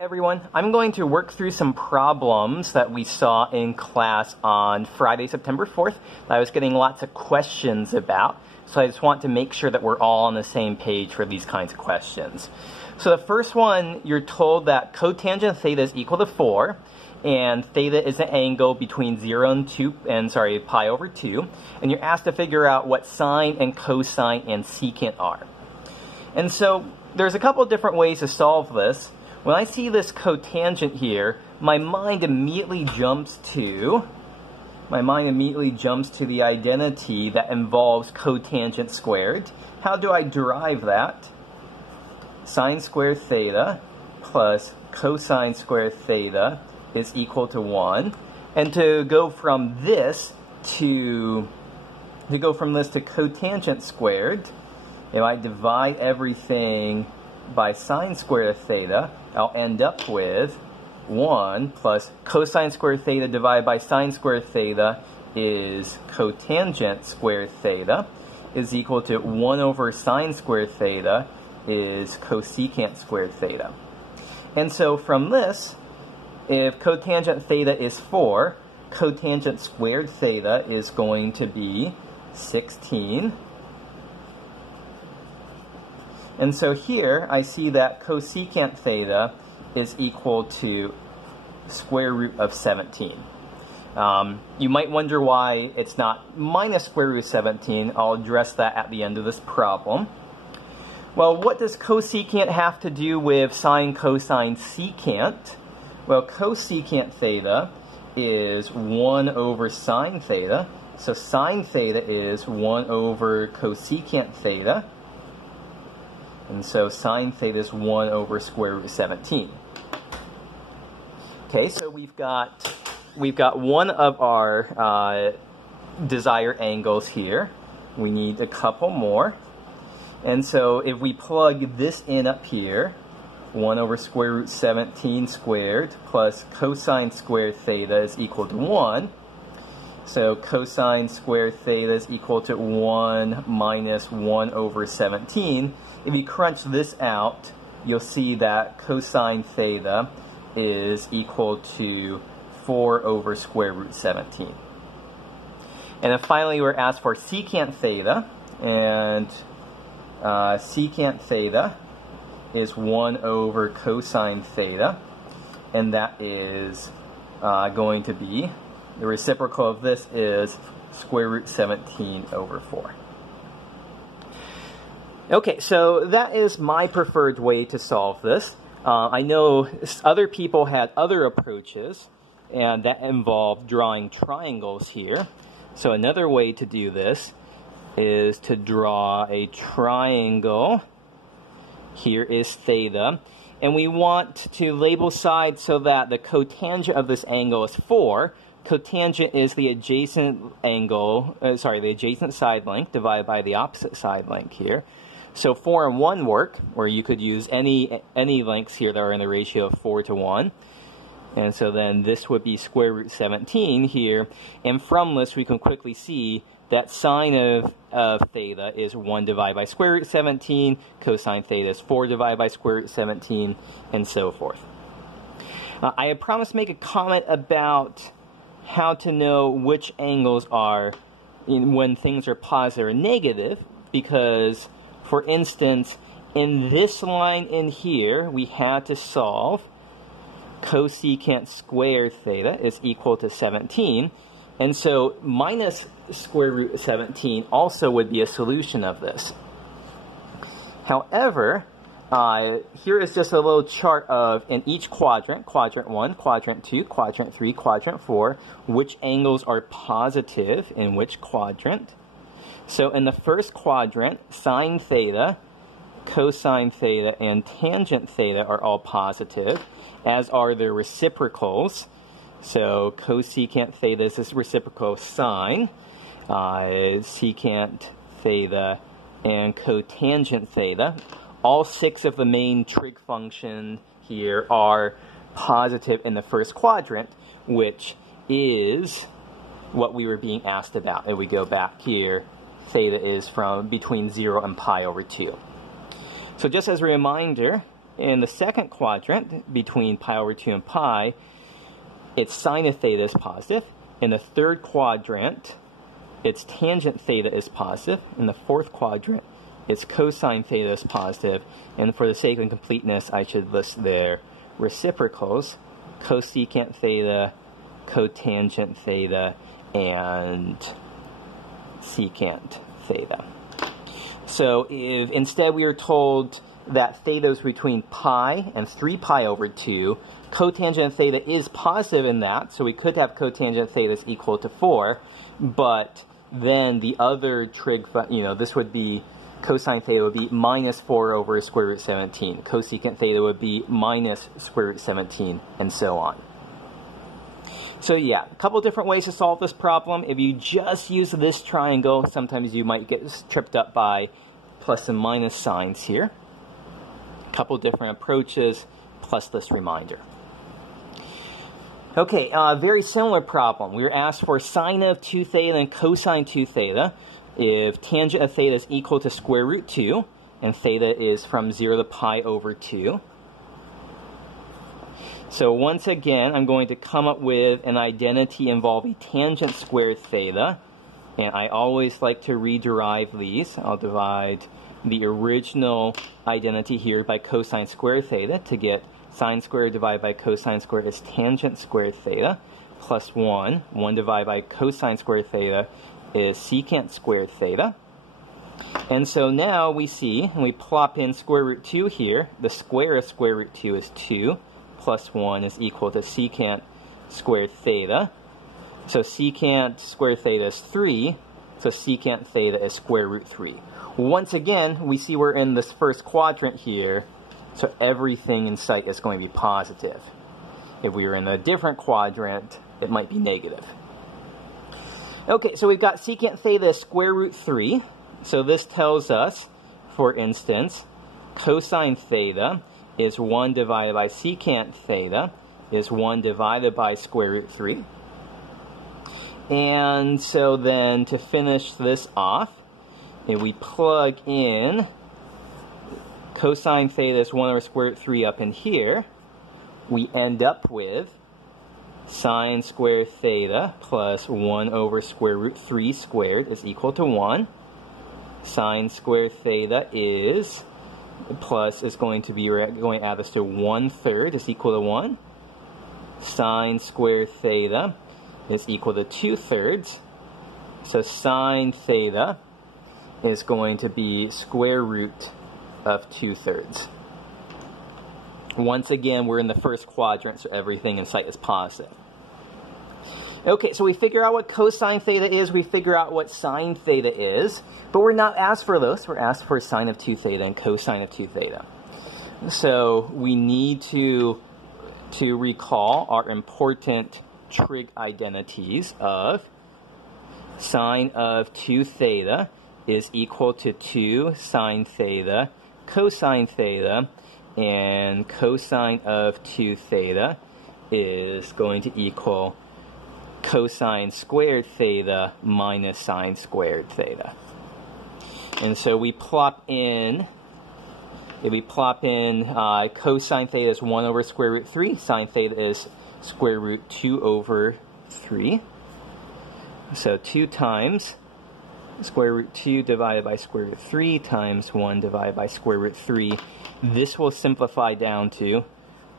Everyone, I'm going to work through some problems that we saw in class on Friday, September 4th that I was getting lots of questions about. So I just want to make sure that we're all on the same page for these kinds of questions. So the first one, you're told that cotangent theta is equal to 4, and theta is an angle between 0 and pi over 2, and you're asked to figure out what sine and cosine and secant are. And so there's a couple of different ways to solve this. When I see this cotangent here, my mind immediately jumps to the identity that involves cotangent squared. How do I derive that? Sine squared theta plus cosine squared theta is equal to 1. And to go from this to cotangent squared, if I divide everything by sine squared theta, I'll end up with 1 plus cosine squared theta divided by sine squared theta is cotangent squared theta is equal to 1 over sine squared theta is cosecant squared theta. And so from this, if cotangent theta is 4, cotangent squared theta is going to be 16. And so here I see that cosecant theta is equal to square root of 17. You might wonder why it's not minus square root of 17. I'll address that at the end of this problem. Well, what does cosecant have to do with sine, cosine, secant? Well, cosecant theta is 1 over sine theta. So sine theta is 1 over cosecant theta. And so sine theta is 1 over square root of 17. Okay, so we've got one of our desired angles here. We need a couple more. And so if we plug this in up here, 1 over square root 17 squared plus cosine squared theta is equal to 1. So cosine squared theta is equal to 1 minus 1 over 17. If you crunch this out, you'll see that cosine theta is equal to 4 over square root 17. And then finally, we're asked for secant theta. And secant theta is 1 over cosine theta. And that is going to be, the reciprocal of this is square root 17 over 4. Okay, so that is my preferred way to solve this. I know other people had other approaches, and that involved drawing triangles here. So another way to do this is to draw a triangle. Here is theta. And we want to label sides so that the cotangent of this angle is 4. Cotangent is the adjacent angle, the adjacent side length divided by the opposite side length here. So 4 and 1 work, or you could use any lengths here that are in the ratio of 4 to 1. And so then this would be square root 17 here. And from this, we can quickly see that sine of theta is 1 divided by square root 17, cosine theta is 4 divided by square root 17, and so forth. I had promised to make a comment about how to know which angles are when things are positive or negative, because for instance, in this line in here, we had to solve cosecant squared theta is equal to 17. And so minus square root 17 also would be a solution of this. However, here is just a little chart of, in each quadrant, quadrant 1, quadrant 2, quadrant 3, quadrant 4, which angles are positive in which quadrant. So in the first quadrant, sine theta, cosine theta, and tangent theta are all positive, as are their reciprocals. So cosecant theta is this reciprocal of sine, secant theta, and cotangent theta. All 6 of the main trig functions here are positive in the first quadrant, which is what we were being asked about. If we go back here, theta is from between 0 and pi over 2. So just as a reminder, in the second quadrant, between pi over 2 and pi, its sine of theta is positive. In the third quadrant, its tangent theta is positive. In the fourth quadrant, its cosine theta is positive. And for the sake of completeness, I should list their reciprocals: cosecant theta, cotangent theta, and secant theta. So if instead we were told that theta is between pi and 3 pi over 2, cotangent theta is positive in that, so we could have cotangent theta is equal to 4, but then the other trig, this would be, cosine theta would be minus 4 over square root 17. Cosecant theta would be minus square root 17, and so on. So yeah, a couple different ways to solve this problem. If you just use this triangle, sometimes you might get tripped up by plus and minus signs here. A couple different approaches, plus this reminder. Okay, very similar problem. We were asked for sine of 2 theta and cosine 2 theta if tangent of theta is equal to square root 2, and theta is from 0 to pi over 2. So once again, I'm going to come up with an identity involving tangent squared theta, and I always like to rederive these. I'll divide the original identity here by cosine squared theta to get sine squared divided by cosine squared is tangent squared theta, plus 1. 1 divided by cosine squared theta is secant squared theta. And so now we see, and we plop in square root 2 here, the square of square root 2 is 2. Plus 1 is equal to secant squared theta. So secant squared theta is 3. So secant theta is square root 3. Once again, we see we're in this first quadrant here. So everything in sight is going to be positive. If we were in a different quadrant, it might be negative. Okay, so we've got secant theta is square root 3. So this tells us, for instance, cosine theta is 1 divided by secant theta is 1 divided by square root 3. And so then to finish this off, if we plug in cosine theta is 1 over square root 3 up in here, we end up with sine squared theta plus 1 over square root 3 squared is equal to 1. Sine squared theta is plus is going to be, we're going to add this to 1/3 is equal to 1. Sine squared theta is equal to 2/3. So sine theta is going to be square root of 2/3. Once again, we're in the first quadrant, so everything in sight is positive. Okay, so we figure out what cosine theta is, we figure out what sine theta is, but we're not asked for those. We're asked for sine of 2 theta and cosine of 2 theta. So we need to recall our important trig identities of sine of 2 theta is equal to 2 sine theta cosine theta, and cosine of 2 theta is going to equal cosine squared theta minus sine squared theta. And so we plop in, if we plop in cosine theta is 1 over square root 3, sine theta is square root 2 over 3. So 2 times square root 2 divided by square root 3 times 1 divided by square root 3. This will simplify down to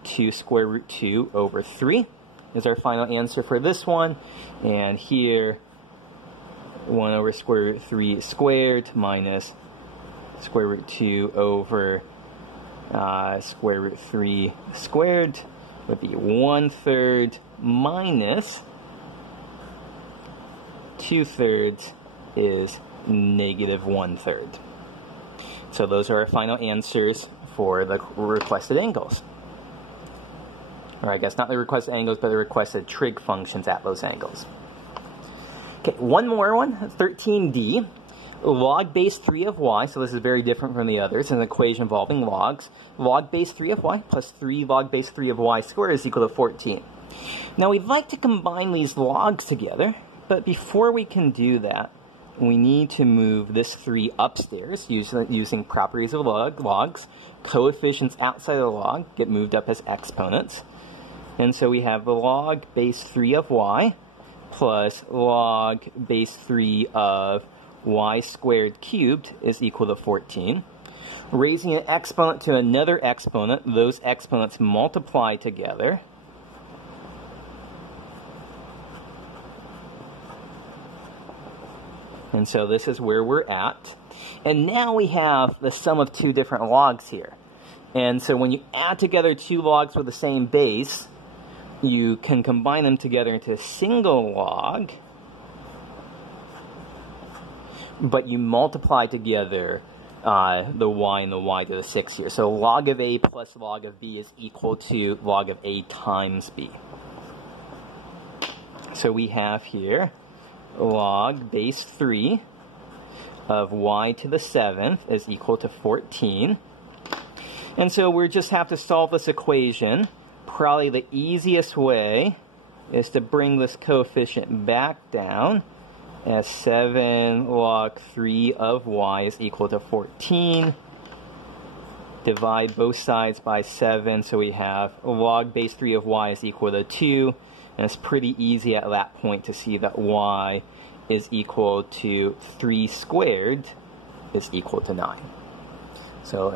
2 square root 2 over 3 is our final answer for this one. And here, 1 over square root 3 squared minus square root 2 over square root 3 squared would be 1/3 minus 2/3 is negative 1/3. So those are our final answers for the requested angles. Or I guess not the requested angles, but the requested trig functions at those angles. Okay, one more one, 13D. Log base 3 of y, so this is very different from the others, it's an equation involving logs. Log base 3 of y plus 3 log base 3 of y squared is equal to 14. Now we'd like to combine these logs together, but before we can do that, we need to move this 3 upstairs using properties of logs. coefficients outside of the log get moved up as exponents. And so we have log base 3 of y plus log base 3 of y squared cubed is equal to 14. Raising an exponent to another exponent, those exponents multiply together. And so this is where we're at. And now we have the sum of two different logs here. And so when you add together two logs with the same base, you can combine them together into a single log, but you multiply together the y and the y to the 6 here. So log of a plus log of b is equal to log of a times b. So we have here log base 3 of y to the 7th is equal to 14. And so we just have to solve this equation. Probably the easiest way is to bring this coefficient back down as 7 log 3 of y is equal to 14. Divide both sides by 7, so we have log base 3 of y is equal to 2. And it's pretty easy at that point to see that y is equal to 3 squared is equal to 9. So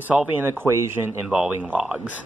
solving an equation involving logs.